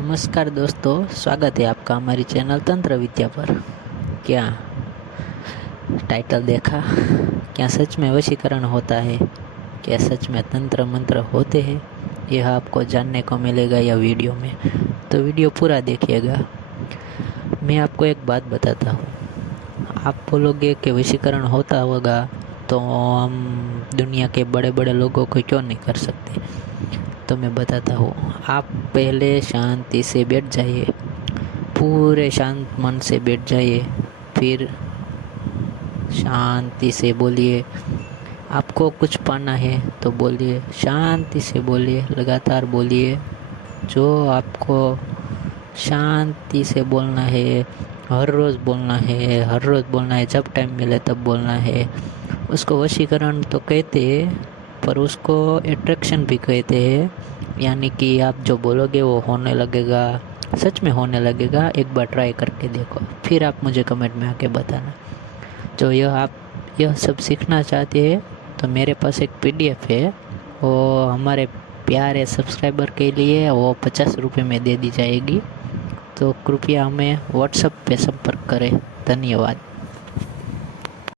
नमस्कार दोस्तों, स्वागत है आपका हमारी चैनल तंत्र विद्या पर। क्या टाइटल देखा? क्या सच में वशीकरण होता है? क्या सच में तंत्र मंत्र होते हैं? यह आपको जानने को मिलेगा यह वीडियो में, तो वीडियो पूरा देखिएगा। मैं आपको एक बात बताता हूँ। आप बोलोगे कि वशीकरण होता होगा तो हम दुनिया के बड़े बड़े लोगों को क्यों नहीं कर सकते? तो मैं बताता हूँ। आप पहले शांति से बैठ जाइए, पूरे शांत मन से बैठ जाइए, फिर शांति से बोलिए। आपको कुछ पाना है तो बोलिए, शांति से बोलिए, लगातार बोलिए। जो आपको शांति से बोलना है, हर रोज़ बोलना है, हर रोज़ बोलना है, जब टाइम मिले तब बोलना है। उसको वशीकरण तो कहते हैं, पर उसको अट्रैक्शन भी कहते हैं। यानी कि आप जो बोलोगे वो होने लगेगा, सच में होने लगेगा। एक बार ट्राई करके देखो, फिर आप मुझे कमेंट में आके बताना। जो आप यह सब सीखना चाहते हैं तो मेरे पास एक PDF है, वो हमारे प्यारे सब्सक्राइबर के लिए वो 50 रुपये में दे दी जाएगी। तो कृपया हमें व्हाट्सएप पे संपर्क करें। धन्यवाद।